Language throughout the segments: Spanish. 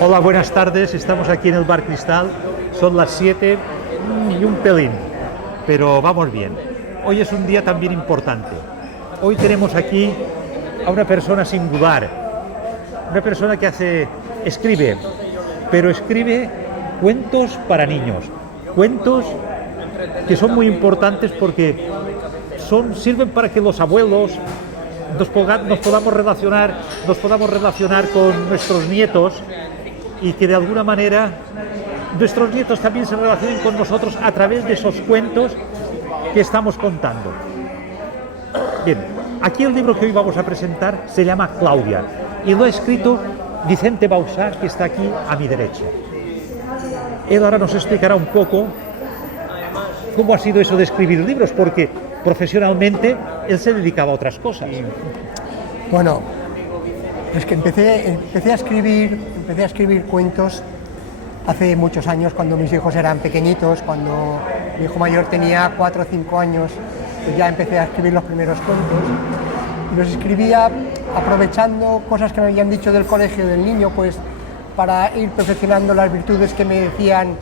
Hola, buenas tardes. Estamos aquí en el Bar Cristal. Son las 7 y un pelín, pero vamos bien. Hoy es un día también importante. Hoy tenemos aquí a una persona singular, una persona que escribe, pero escribe cuentos para niños, cuentos que son muy importantes porque sirven para que los abuelos nos podamos relacionar con nuestros nietos y que de alguna manera nuestros nietos también se relacionen con nosotros a través de esos cuentos que estamos contando. Bien, aquí el libro que hoy vamos a presentar se llama Claudia y lo ha escrito Vicente Bausá, que está aquí a mi derecha. Él ahora nos explicará un poco cómo ha sido eso de escribir libros, porque profesionalmente él se dedicaba a otras cosas. Bueno, es que empecé a escribir cuentos hace muchos años, cuando mis hijos eran pequeñitos, cuando mi hijo mayor tenía 4 o 5 años, pues ya empecé a escribir los primeros cuentos. Y los escribía aprovechando cosas que me habían dicho del colegio del niño, pues para ir perfeccionando las virtudes que me decían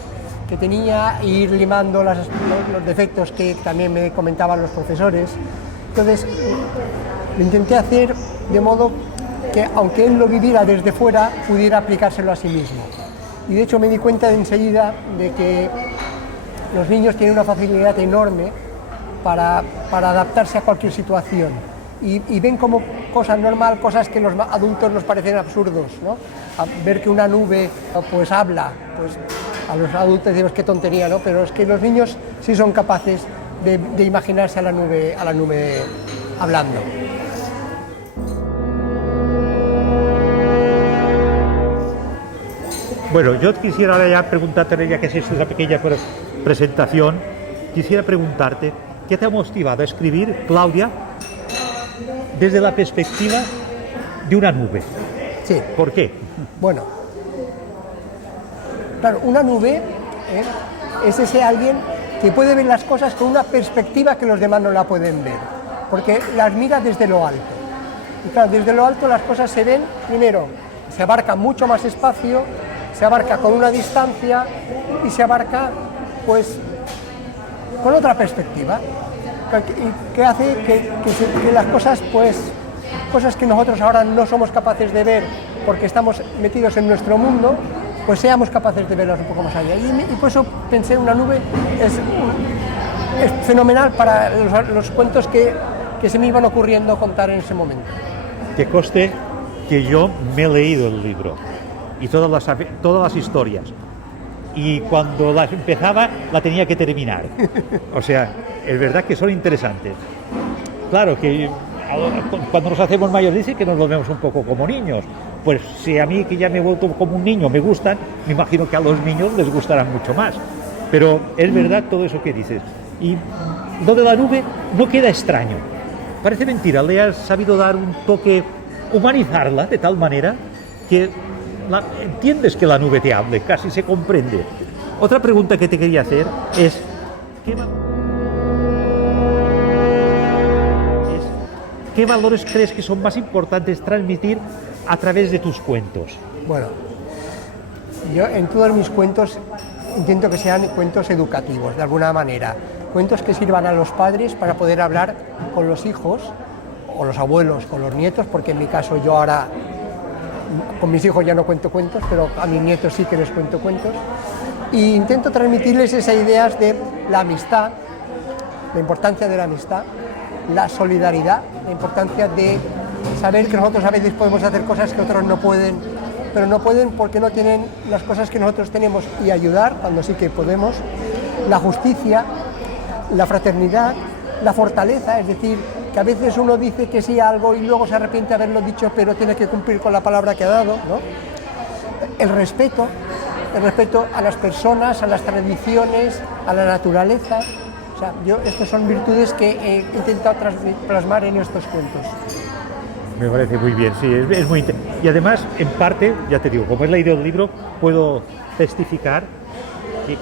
que tenía e ir limando los defectos que también me comentaban los profesores. Entonces, lo intenté hacer de modo que, aunque él lo viviera desde fuera, pudiera aplicárselo a sí mismo. Y de hecho me di cuenta enseguida de que los niños tienen una facilidad enorme para adaptarse a cualquier situación y ven como cosa normal cosas que los adultos nos parecen absurdos, ¿no? Ver que una nube pues habla, pues a los adultos decimos qué tontería, ¿no? Pero es que los niños sí son capaces de imaginarse a la nube hablando. Bueno, yo quisiera ahora ya preguntarte, ya que es esta pequeña presentación, quisiera preguntarte, ¿qué te ha motivado a escribir Claudia desde la perspectiva de una nube? Sí. ¿Por qué? Bueno, claro, una nube es ese alguien que puede ver las cosas con una perspectiva que los demás no la pueden ver, porque las mira desde lo alto. Y claro, desde lo alto las cosas se ven, primero, se abarca mucho más espacio, se abarca con una distancia y se abarca pues con otra perspectiva que hace que las cosas, pues cosas que nosotros ahora no somos capaces de ver porque estamos metidos en nuestro mundo, pues seamos capaces de verlas un poco más allá. Y por eso pensé en una nube, es fenomenal para los cuentos que se me iban ocurriendo contar en ese momento. Que conste que yo me he leído el libro y todas las historias, y cuando las empezaba la tenía que terminar. O sea, es verdad que son interesantes. Claro que cuando nos hacemos mayores dicen que nos volvemos un poco como niños. Pues si a mí, que ya me he vuelto como un niño, me gustan, me imagino que a los niños les gustarán mucho más. Pero es verdad todo eso que dices. Y lo de la nube no queda extraño. Parece mentira, le has sabido dar un toque, humanizarla de tal manera que entiendes que la nube te hable, casi se comprende. Otra pregunta que te quería hacer es, ¿qué valores crees que son más importantes transmitir a través de tus cuentos? Bueno, yo en todos mis cuentos intento que sean cuentos educativos, de alguna manera. Cuentos que sirvan a los padres para poder hablar con los hijos, o los abuelos, con los nietos, porque en mi caso yo ahora con mis hijos ya no cuento cuentos, pero a mis nietos sí que les cuento cuentos. Y intento transmitirles esas ideas de la amistad, la importancia de la amistad, la solidaridad, la importancia de saber que nosotros a veces podemos hacer cosas que otros no pueden, pero no pueden porque no tienen las cosas que nosotros tenemos, y ayudar cuando sí que podemos, la justicia, la fraternidad, la fortaleza, es decir, que a veces uno dice que sí a algo y luego se arrepiente de haberlo dicho, pero tiene que cumplir con la palabra que ha dado, ¿no? El respeto a las personas, a las tradiciones, a la naturaleza. O sea, estas son virtudes que he intentado plasmar en estos cuentos. Me parece muy bien, sí, es muy interesante. Y además, en parte, ya te digo, como he leído el libro, puedo testificar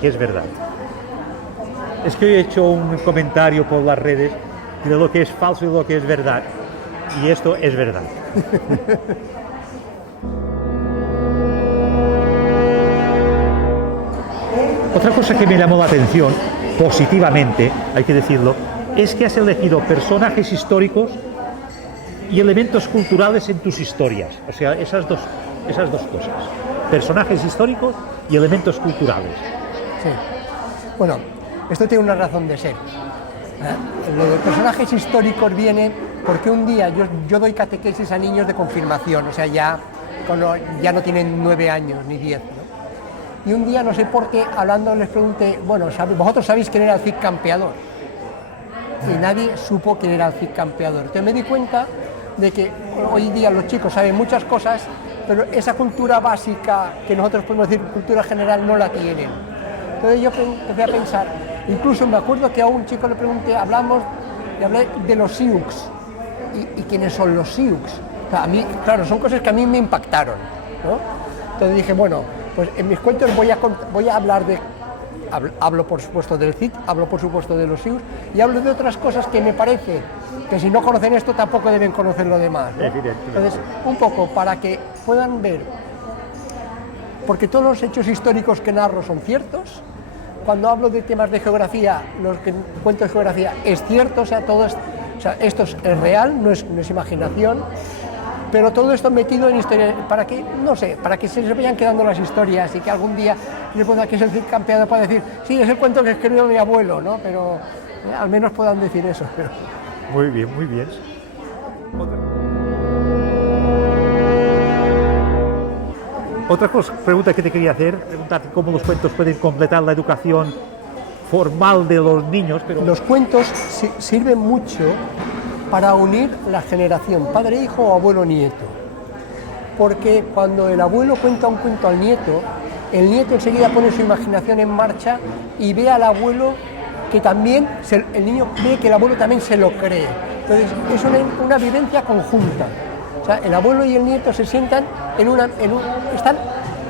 que es verdad. Es que hoy he hecho un comentario por las redes de lo que es falso y de lo que es verdad, y esto es verdad. Otra cosa que me llamó la atención, positivamente, hay que decirlo, es que has elegido personajes históricos y elementos culturales en tus historias. O sea, esas dos cosas. Personajes históricos y elementos culturales. Sí. Bueno, esto tiene una razón de ser. Lo de personajes históricos viene porque un día yo doy catequesis a niños de confirmación, o sea, ya no tienen 9 años ni 10, ¿no? Y un día, no sé por qué, hablando les pregunté, bueno, vosotros sabéis quién era el Cid Campeador. Y nadie supo quién era el Cid Campeador. Entonces me di cuenta de que hoy día los chicos saben muchas cosas, pero esa cultura básica, que nosotros podemos decir cultura general, no la tienen. Entonces yo empecé a pensar, incluso me acuerdo que a un chico le pregunté, hablé de los Sioux, y quiénes son los Sioux. O sea, a mí, claro, son cosas que a mí me impactaron, ¿no? Entonces dije, bueno, pues en mis cuentos voy a hablar de... Hablo por supuesto del Cid, hablo por supuesto de los Sioux y hablo de otras cosas que me parece que si no conocen esto tampoco deben conocer lo demás, ¿no? Entonces, un poco para que puedan ver, porque todos los hechos históricos que narro son ciertos. Cuando hablo de temas de geografía, los que cuento de geografía es cierto, o sea, esto es real, no es imaginación. Pero todo esto metido en historia, para que se les vayan quedando las historias y que algún día les pueda que es el Cid Campeador para decir, sí, es el cuento que escribió mi abuelo, ¿no? Pero al menos puedan decir eso. Pero... Muy bien, muy bien. Otra pregunta que te quería hacer, preguntarte cómo los cuentos pueden completar la educación formal de los niños. Pero... Los cuentos sirven mucho para unir la generación padre-hijo o abuelo-nieto. Porque cuando el abuelo cuenta un cuento al nieto, el nieto enseguida pone su imaginación en marcha y ve al abuelo que también, el niño ve que el abuelo también se lo cree. Entonces es una vivencia conjunta. O sea, el abuelo y el nieto se sientan están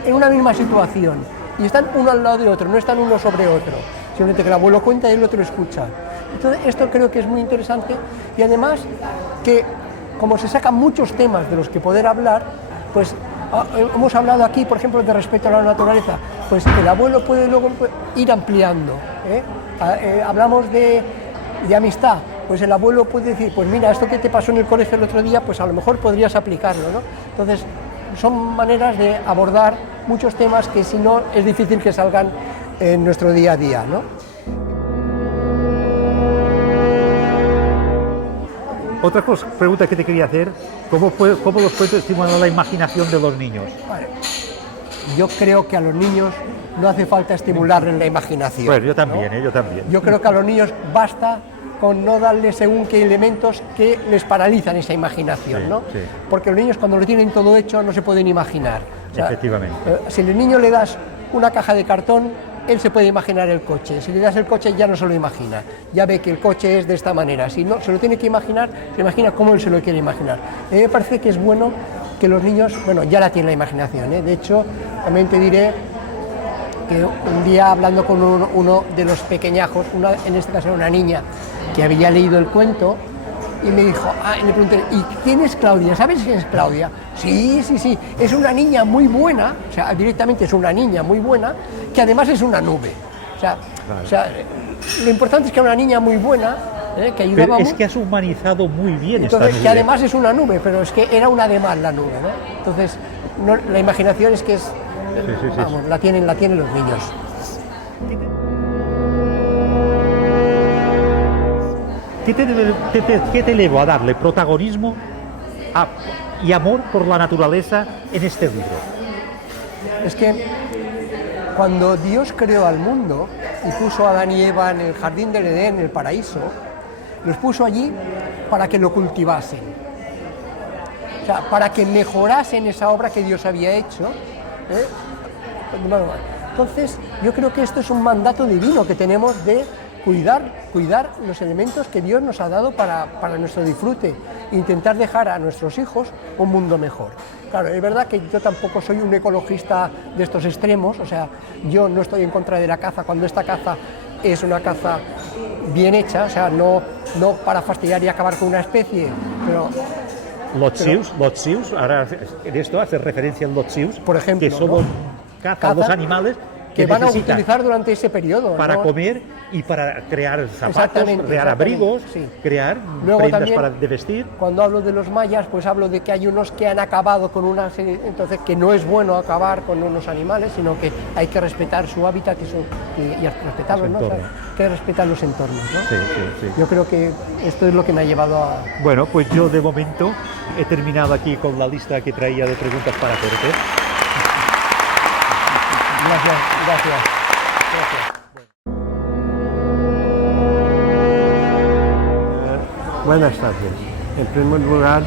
en una misma situación y están uno al lado de otro, no están uno sobre otro. Simplemente que el abuelo cuenta y el otro escucha. Entonces, esto creo que es muy interesante y además que, como se sacan muchos temas de los que poder hablar, pues hemos hablado aquí, por ejemplo, de respeto a la naturaleza, pues el abuelo puede luego ir ampliando, ¿eh? Hablamos de amistad, pues el abuelo puede decir, pues mira, esto que te pasó en el colegio el otro día, pues a lo mejor podrías aplicarlo, ¿no? Entonces, son maneras de abordar muchos temas que si no es difícil que salgan en nuestro día a día, ¿no? Otra pregunta que te quería hacer, ¿cómo los cuentos estimulan la imaginación de los niños? Vale. Yo creo que a los niños no hace falta estimularles la imaginación. Pues yo también, ¿no? Yo también. Yo creo que a los niños basta con no darles según qué elementos que les paralizan esa imaginación, sí, ¿no? Sí. Porque los niños cuando lo tienen todo hecho no se pueden imaginar. O sea, efectivamente. Si al niño le das una caja de cartón, él se puede imaginar el coche. Si le das el coche ya no se lo imagina, ya ve que el coche es de esta manera. Si no se lo tiene que imaginar, se imagina cómo él se lo quiere imaginar. A mí me parece que es bueno que los niños, bueno, ya la tienen la imaginación, ¿eh? De hecho, también te diré que un día hablando con uno de los pequeñajos, en este caso era una niña que había leído el cuento, y me dijo, y le pregunté, ¿y quién es Claudia? ¿Sabes quién es Claudia? Sí, es una niña muy buena, o sea, directamente es una niña muy buena, que además es una nube. O sea, lo importante es que era una niña muy buena, que ayudaba mucho. Es que has humanizado muy bien entonces, esta nube. Que además es una nube, pero es que era una de más la nube, ¿no? Entonces, la imaginación es que es, vamos, la tienen los niños. ¿Qué te llevó a darle protagonismo y amor por la naturaleza en este libro? Es que cuando Dios creó al mundo y puso a Adán y Eva en el jardín del Edén, el paraíso, los puso allí para que lo cultivasen. O sea, para que mejorasen esa obra que Dios había hecho, ¿eh? Entonces, yo creo que esto es un mandato divino que tenemos de cuidar los elementos que Dios nos ha dado para nuestro disfrute, intentar dejar a nuestros hijos un mundo mejor. Claro, es verdad que yo tampoco soy un ecologista de estos extremos, o sea, yo no estoy en contra de la caza cuando esta caza es una caza bien hecha, o sea, no para fastidiar y acabar con una especie, pero... Los Sioux, ahora en esto hace referencia a los Sioux, por ejemplo, que solo ¿no? cazan los animales que van a necesitan utilizar durante ese periodo. para ¿no? comer y para crear zapatos, Exactamente, crear exactamente, abrigos, sí. crear Luego prendas también, de vestir. Cuando hablo de los mayas, pues hablo de que hay unos que han acabado con una serie, entonces que no es bueno acabar con unos animales, sino que hay que respetar su hábitat y respetarlos, ¿no? O sea, que respetar los entornos, ¿no? Sí, sí, sí. Yo creo que esto es lo que me ha llevado a... Bueno, pues yo de momento he terminado aquí con la lista que traía de preguntas para hacerte. Gracias, gracias. Buenas tardes. En primer lugar,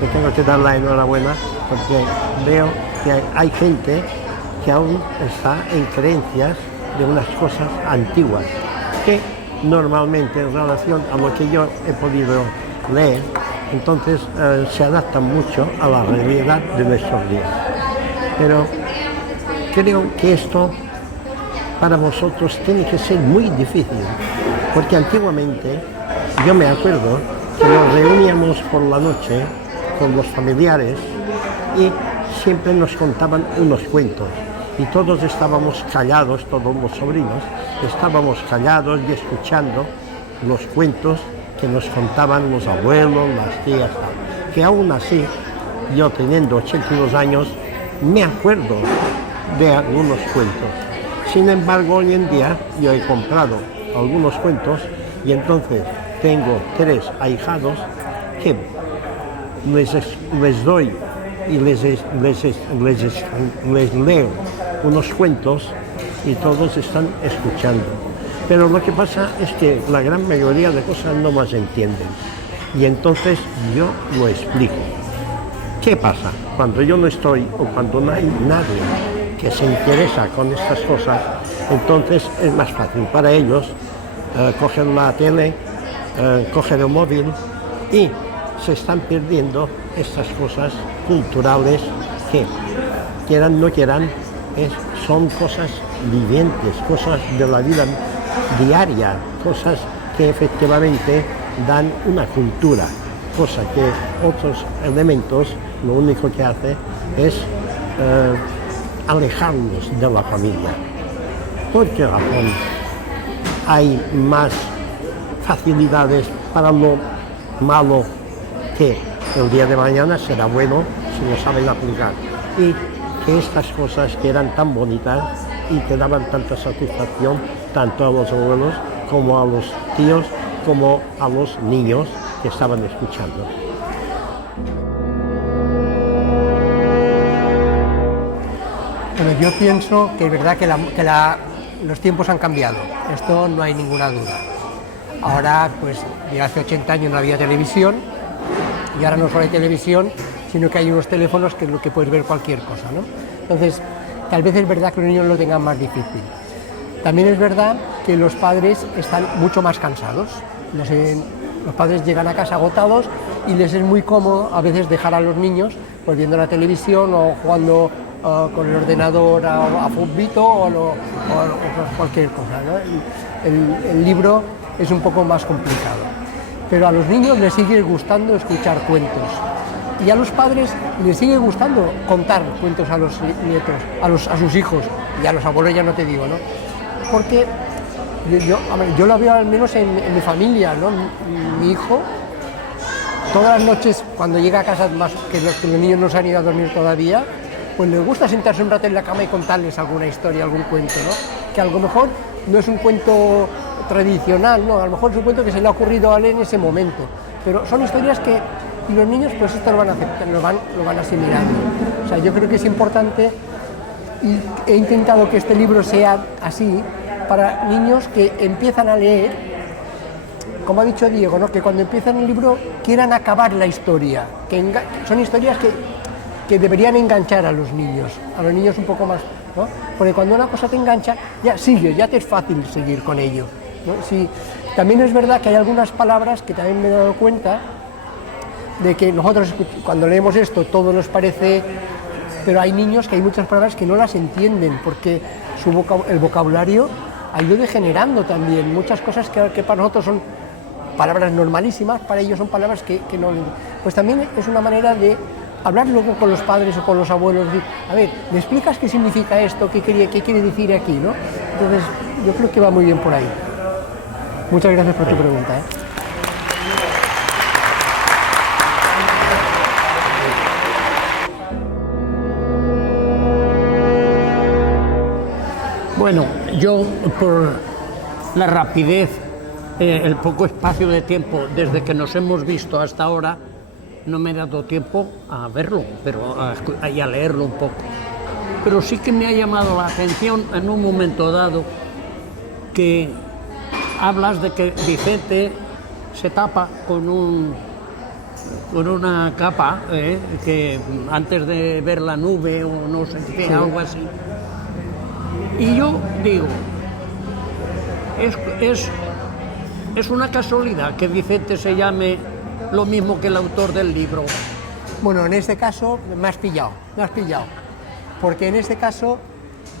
te tengo que dar la enhorabuena porque veo que hay gente que aún está en creencias de unas cosas antiguas que normalmente en relación a lo que yo he podido leer, entonces se adaptan mucho a la realidad de nuestros días. Pero creo que esto para vosotros tiene que ser muy difícil, porque antiguamente yo me acuerdo que nos reuníamos por la noche con los familiares y siempre nos contaban unos cuentos y todos estábamos callados, todos los sobrinos estábamos callados y escuchando los cuentos que nos contaban los abuelos, las tías, tal. Que aún así, yo teniendo 82 años, me acuerdo de algunos cuentos. Sin embargo, hoy en día yo he comprado algunos cuentos y entonces tengo 3 ahijados que les doy y les leo unos cuentos y todos están escuchando. Pero lo que pasa es que la gran mayoría de cosas no las entienden y entonces yo lo explico. ¿Qué pasa? Cuando yo no estoy o cuando no hay nadie que se interesa con estas cosas, entonces es más fácil para ellos coger la tele, coger el móvil y se están perdiendo estas cosas culturales que, quieran o no quieran, son cosas vivientes, cosas de la vida diaria, cosas que efectivamente dan una cultura, cosa que otros elementos lo único que hace es alejarnos de la familia. ¿Por qué razón hay más facilidades para lo malo que el día de mañana será bueno si lo saben aplicar? Y que estas cosas que eran tan bonitas y que daban tanta satisfacción tanto a los abuelos como a los tíos como a los niños que estaban escuchando. Bueno, yo pienso que es verdad que los tiempos han cambiado, esto no hay ninguna duda. Ahora, pues, hace 80 años no había televisión y ahora no solo hay televisión, sino que hay unos teléfonos que es lo que puedes ver cualquier cosa, ¿no? Entonces, tal vez es verdad que los niños lo tengan más difícil. También es verdad que los padres están mucho más cansados. Los padres llegan a casa agotados y les es muy cómodo a veces dejar a los niños pues, viendo la televisión o jugando con el ordenador a fútbol o cualquier cosa, ¿no? El libro es un poco más complicado, pero a los niños les sigue gustando escuchar cuentos y a los padres les sigue gustando contar cuentos a los nietos, a sus hijos, y a los abuelos ya no te digo, ¿no? Porque yo lo veo al menos en mi familia, ¿no? Mi hijo, todas las noches cuando llega a casa, más que los niños no se han ido a dormir todavía, pues les gusta sentarse un rato en la cama y contarles alguna historia, algún cuento, ¿no? Que a lo mejor no es un cuento tradicional, no, a lo mejor es un cuento que se le ha ocurrido a él en ese momento, pero son historias que los niños pues esto lo van a aceptar, lo van asimilando. O sea, yo creo que es importante y he intentado que este libro sea así para niños que empiezan a leer, como ha dicho Diego, ¿no? Que cuando empiezan el libro quieran acabar la historia, que son historias que deberían enganchar a los niños un poco más, ¿no? Porque cuando una cosa te engancha, ya sigue, ya te es fácil seguir con ello, ¿no? Sí, también es verdad que hay algunas palabras que también me he dado cuenta de que nosotros cuando leemos esto todo nos parece, pero hay niños que hay muchas palabras que no las entienden porque el vocabulario ha ido degenerando también, muchas cosas que para nosotros son palabras normalísimas, para ellos son palabras que no... Pues también es una manera de hablar luego con los padres o con los abuelos, decir, a ver, ¿me explicas qué significa esto? ¿Qué quiere decir aquí? ¿No? Entonces, yo creo que va muy bien por ahí. Muchas gracias por tu pregunta. Bueno, yo por la rapidez, el poco espacio de tiempo desde que nos hemos visto hasta ahora, no me he dado tiempo a verlo, pero a leerlo un poco. Pero sí que me ha llamado la atención en un momento dado que hablas de que Vicente se tapa con una capa, que antes de ver la nube o no sé qué, sí, algo así. Y yo digo, es una casualidad que Vicente se llame lo mismo que el autor del libro. Bueno, en este caso me has pillado, porque en este caso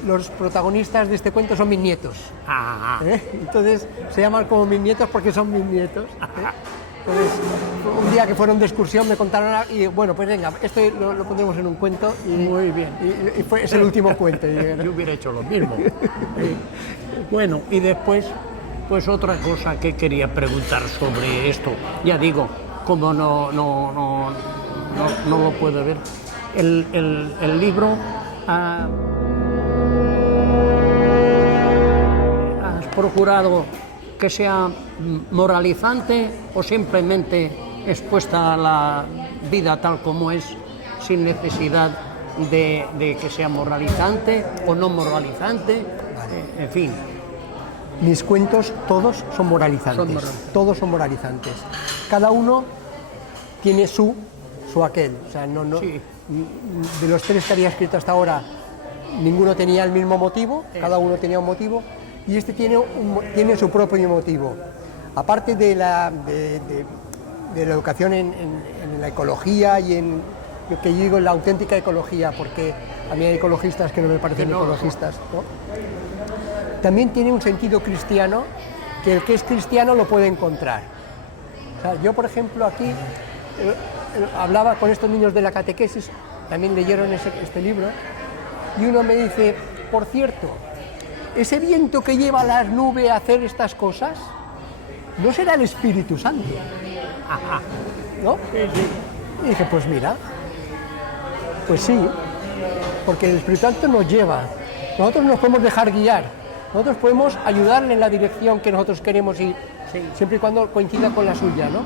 los protagonistas de este cuento son mis nietos. Entonces se llaman como mis nietos porque son mis nietos. Entonces, un día que fueron de excursión me contaron y bueno, pues venga, esto lo pondremos en un cuento y muy bien. Y es el último cuento. Yo hubiera hecho lo mismo. Bueno, y después, pues otra cosa que quería preguntar sobre esto. Ya digo, como no lo puedo ver, el libro has procurado que sea moralizante o simplemente expuesta a la vida tal como es, sin necesidad de que sea moralizante o no moralizante, en fin. Mis cuentos todos son moralizantes, todos son moralizantes. Cada uno tiene su aquel, o sea, sí. De los tres que había escrito hasta ahora, ninguno tenía el mismo motivo, cada uno tenía un motivo. Y este tiene su propio motivo. Aparte de la educación en la ecología y en lo que yo digo, en la auténtica ecología, porque a mí hay ecologistas que no me parecen ecologistas, ¿no? También tiene un sentido cristiano, que el que es cristiano lo puede encontrar. O sea, yo, por ejemplo, aquí hablaba con estos niños de la catequesis, también leyeron este libro, y uno me dice, por cierto, ese viento que lleva a las nubes a hacer estas cosas, ¿no será el Espíritu Santo? ¿No? Y dije, pues mira, pues sí, porque el Espíritu Santo nos lleva. Nosotros nos podemos dejar guiar, nosotros podemos ayudarle en la dirección que nosotros queremos ir, siempre y cuando coincida con la suya, ¿no?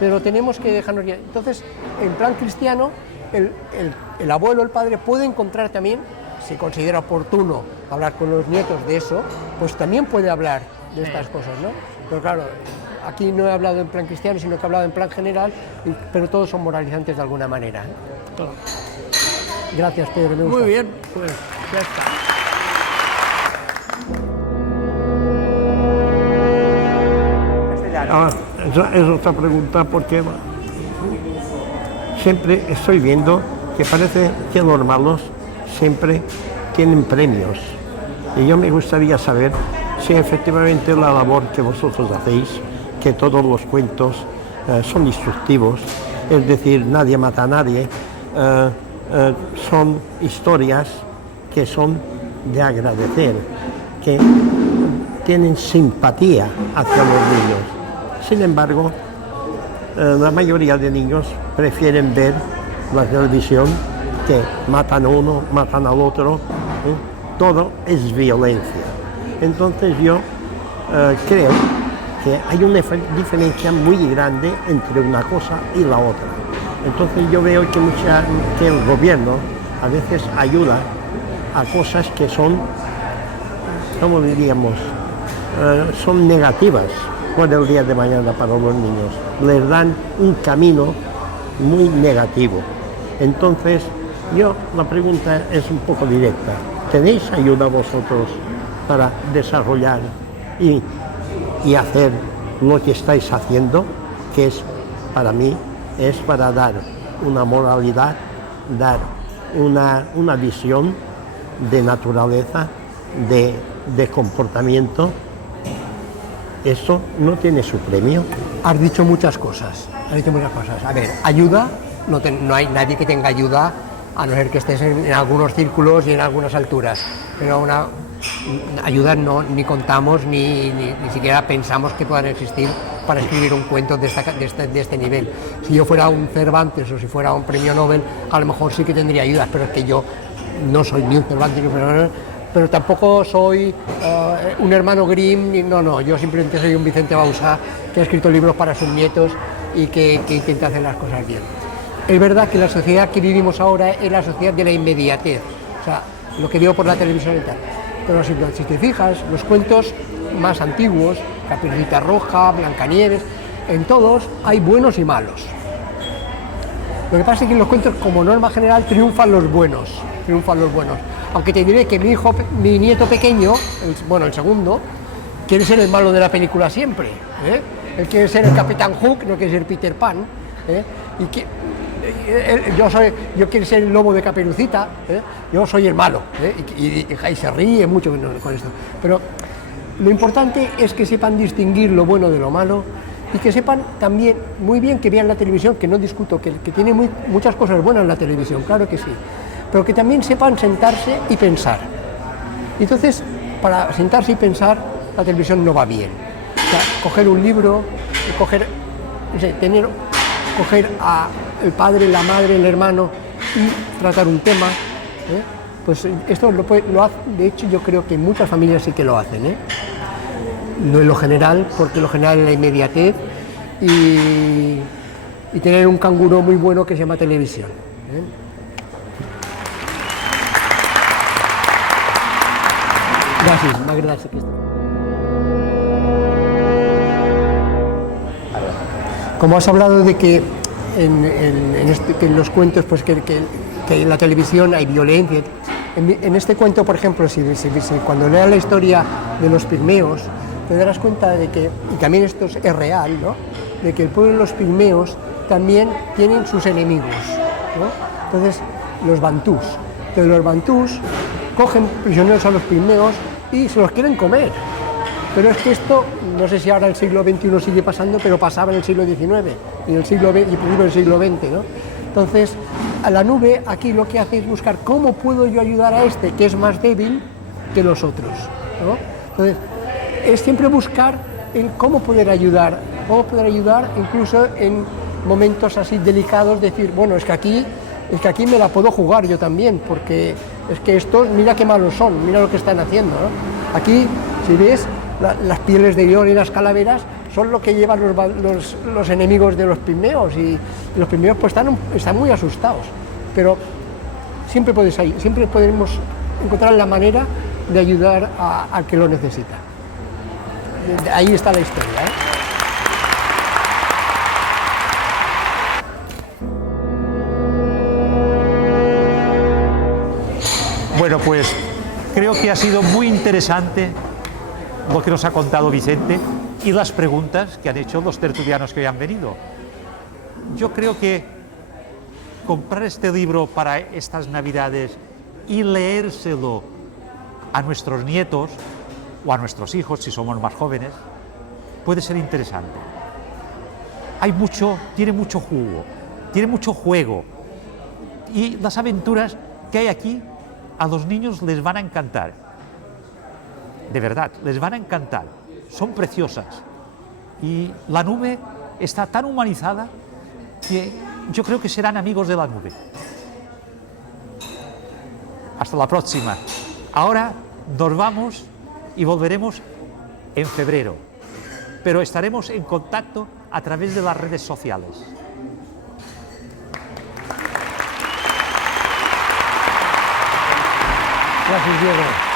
Pero tenemos que dejarnos guiar. Entonces, en plan cristiano, el abuelo, el padre, puede encontrar también, si considera oportuno hablar con los nietos de eso, pues también puede hablar de estas cosas, ¿no? Pero claro, aquí no he hablado en plan cristiano, sino que he hablado en plan general, pero todos son moralizantes de alguna manera, ¿eh? Gracias, Pedro, me gusta. Muy bien, pues ya está. Es otra pregunta porque siempre estoy viendo que parece que los malos siempre tienen premios. Y yo me gustaría saber si efectivamente la labor que vosotros hacéis, que todos los cuentos son instructivos, es decir, nadie mata a nadie, son historias que son de agradecer, que tienen simpatía hacia los niños. Sin embargo, la mayoría de niños prefieren ver la televisión, que matan a uno, matan al otro, todo es violencia. Entonces yo creo que hay una diferencia muy grande entre una cosa y la otra. Entonces yo veo que el gobierno a veces ayuda a cosas que son, ¿cómo diríamos?, son negativas por el día de mañana para los niños. Les dan un camino muy negativo. Entonces, la pregunta es un poco directa. ¿Tenéis ayuda vosotros para desarrollar y hacer lo que estáis haciendo? Que es, para mí, es para dar una moralidad, dar una visión de naturaleza, de comportamiento. ¿Eso no tiene su premio? Has dicho muchas cosas. A ver, ayuda no hay nadie que tenga ayuda, a no ser que estés en algunos círculos y en algunas alturas, pero una ayuda no, ni contamos ni siquiera pensamos que puedan existir para escribir un cuento de este nivel. Si yo fuera un Cervantes o si fuera un premio Nobel, a lo mejor sí que tendría ayudas, pero es que yo no soy ni un Cervantes ni un premio Nobel, pero tampoco soy un hermano Grimm, no, yo simplemente soy un Vicente Bausá que ha escrito libros para sus nietos y que intenta hacer las cosas bien. Es verdad que la sociedad que vivimos ahora es la sociedad de la inmediatez, o sea, lo que veo por la televisión y tal. Pero si te fijas, los cuentos más antiguos, Caperucita Roja, Blancanieves, en todos hay buenos y malos. Lo que pasa es que en los cuentos, como norma general, triunfan los buenos. Aunque te diré que mi nieto pequeño, el segundo, quiere ser el malo de la película siempre, ¿eh? Él quiere ser el Capitán Hook, no quiere ser Peter Pan, ¿eh? Yo quiero ser el lobo de Caperucita, ¿eh? Yo soy el malo, ¿eh? y se ríe mucho con esto. Pero lo importante es que sepan distinguir lo bueno de lo malo y que sepan también muy bien que vean la televisión, que no discuto, que tiene muchas cosas buenas la televisión, claro que sí, pero que también sepan sentarse y pensar. Entonces, para sentarse y pensar, la televisión no va bien. O sea, coger un libro, coger a el padre, la madre, el hermano y tratar un tema, ¿eh? Pues esto lo hace, de hecho yo creo que muchas familias sí que lo hacen, ¿eh? No en lo general, porque lo general es la inmediatez y tener un canguro muy bueno que se llama televisión, ¿eh? Gracias, m'agrada aquesta. Como has hablado de que que en los cuentos, pues que en la televisión hay violencia, en este cuento, por ejemplo, si cuando leas la historia de los pigmeos, te darás cuenta de que, y también esto es real, ¿no?, de que el pueblo de los pigmeos también tienen sus enemigos, ¿no? Entonces, los bantús. Entonces, los bantús cogen prisioneros a los pigmeos y se los quieren comer. Pero es que esto, no sé si ahora el siglo XXI sigue pasando, pero pasaba en el siglo XIX y principio del siglo XX, ¿no? Entonces, a la nube aquí lo que hace es buscar cómo puedo yo ayudar a este que es más débil que los otros, ¿no? Entonces, es siempre buscar en cómo poder ayudar incluso en momentos así delicados, decir, bueno, es que aquí me la puedo jugar yo también, porque es que estos, mira qué malos son, mira lo que están haciendo, ¿no? Aquí, si ves, las pieles de león y las calaveras son lo que llevan los enemigos de los pigmeos, y los pigmeos pues están muy asustados, pero siempre podemos encontrar la manera de ayudar al que lo necesita. Ahí está la historia, ¿eh? Bueno, pues creo que ha sido muy interesante lo que nos ha contado Vicente y las preguntas que han hecho los tertulianos que hoy han venido. Yo creo que comprar este libro para estas Navidades y leérselo a nuestros nietos o a nuestros hijos, si somos más jóvenes, puede ser interesante. Tiene mucho jugo, tiene mucho juego, y las aventuras que hay aquí a los niños les van a encantar. De verdad, les van a encantar. Son preciosas. Y la nube está tan humanizada que yo creo que serán amigos de la nube. Hasta la próxima. Ahora nos vamos y volveremos en febrero, pero estaremos en contacto a través de las redes sociales. Gracias, Diego.